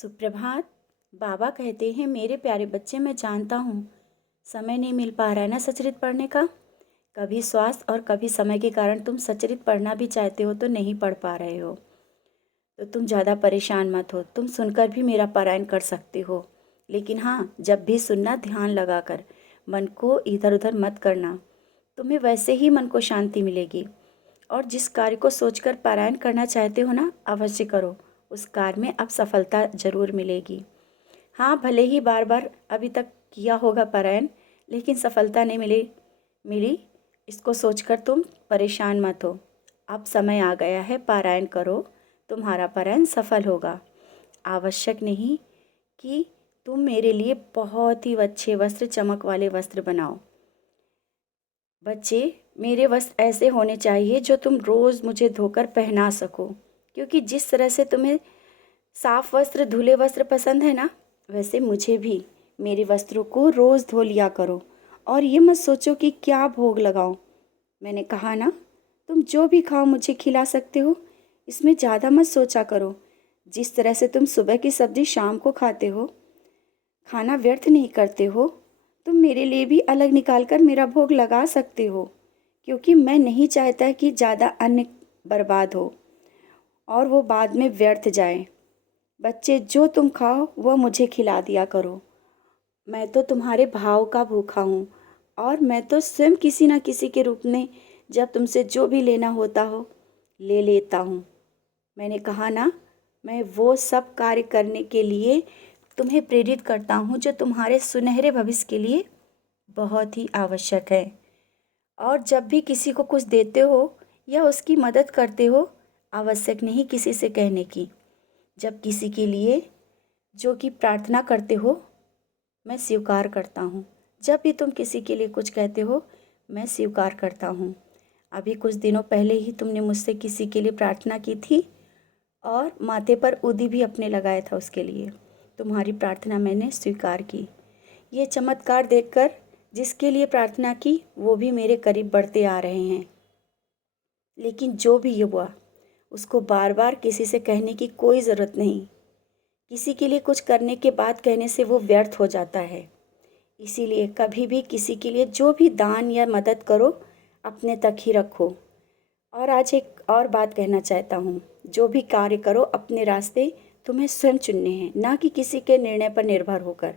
सुप्रभात। बाबा कहते हैं, मेरे प्यारे बच्चे, मैं जानता हूँ समय नहीं मिल पा रहा है ना सचरित पढ़ने का। कभी स्वास्थ्य और कभी समय के कारण तुम सचरित पढ़ना भी चाहते हो तो नहीं पढ़ पा रहे हो। तो तुम ज़्यादा परेशान मत हो, तुम सुनकर भी मेरा पारायण कर सकते हो। लेकिन हाँ, जब भी सुनना ध्यान लगाकर, मन को इधर उधर मत करना। तुम्हें वैसे ही मन को शांति मिलेगी। और जिस कार्य को सोचकर पारायण करना चाहते हो ना, अवश्य करो। उस कार्य में अब सफलता जरूर मिलेगी। हाँ, भले ही बार बार अभी तक किया होगा पारायण, लेकिन सफलता नहीं मिली। इसको सोचकर तुम परेशान मत हो। अब समय आ गया है, पारायण करो, तुम्हारा पारायण सफल होगा। आवश्यक नहीं कि तुम मेरे लिए बहुत ही अच्छे वस्त्र, चमक वाले वस्त्र बनाओ। बच्चे, मेरे वस्त्र ऐसे होने चाहिए जो तुम रोज़ मुझे धोकर पहना सको। क्योंकि जिस तरह से तुम्हें साफ वस्त्र, धुले वस्त्र पसंद है ना, वैसे मुझे भी मेरे वस्त्रों को रोज़ धो लिया करो। और ये मत सोचो कि क्या भोग लगाओ। मैंने कहा ना, तुम जो भी खाओ मुझे खिला सकते हो। इसमें ज़्यादा मत सोचा करो। जिस तरह से तुम सुबह की सब्ज़ी शाम को खाते हो, खाना व्यर्थ नहीं करते हो, तुम मेरे लिए भी अलग निकाल कर मेरा भोग लगा सकते हो। क्योंकि मैं नहीं चाहता कि ज़्यादा अन्न बर्बाद हो और वो बाद में व्यर्थ जाए। बच्चे, जो तुम खाओ वह मुझे खिला दिया करो। मैं तो तुम्हारे भाव का भूखा हूँ, और मैं तो स्वयं किसी न किसी के रूप में जब तुमसे जो भी लेना होता हो ले लेता हूँ। मैंने कहा ना, मैं वो सब कार्य करने के लिए तुम्हें प्रेरित करता हूँ जो तुम्हारे सुनहरे भविष्य के लिए बहुत ही आवश्यक है। और जब भी किसी को कुछ देते हो या उसकी मदद करते हो, आवश्यक नहीं किसी से कहने की। जब किसी के लिए जो कि प्रार्थना करते हो, मैं स्वीकार करता हूँ। जब भी तुम किसी के लिए कुछ कहते हो, मैं स्वीकार करता हूँ। अभी कुछ दिनों पहले ही तुमने मुझसे किसी के लिए प्रार्थना की थी और माथे पर उदी भी अपने लगाया था उसके लिए। तुम्हारी प्रार्थना मैंने स्वीकार की। ये चमत्कार देखकर जिसके लिए प्रार्थना की वो भी मेरे करीब बढ़ते आ रहे हैं। लेकिन जो भी ये हुआ, उसको बार बार किसी से कहने की कोई ज़रूरत नहीं। किसी के लिए कुछ करने के बाद कहने से वो व्यर्थ हो जाता है। इसीलिए कभी भी किसी के लिए जो भी दान या मदद करो, अपने तक ही रखो। और आज एक और बात कहना चाहता हूँ, जो भी कार्य करो अपने रास्ते तुम्हें स्वयं चुनने हैं, ना कि किसी के निर्णय पर निर्भर होकर।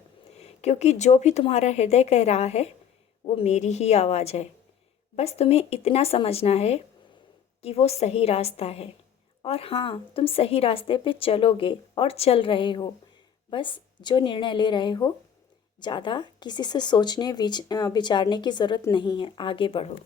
क्योंकि जो भी तुम्हारा हृदय कह रहा है वो मेरी ही आवाज़ है। बस तुम्हें इतना समझना है कि वो सही रास्ता है। और हाँ, तुम सही रास्ते पे चलोगे और चल रहे हो। बस जो निर्णय ले रहे हो, ज़्यादा किसी से सोचने विचारने की ज़रूरत नहीं है। आगे बढ़ो।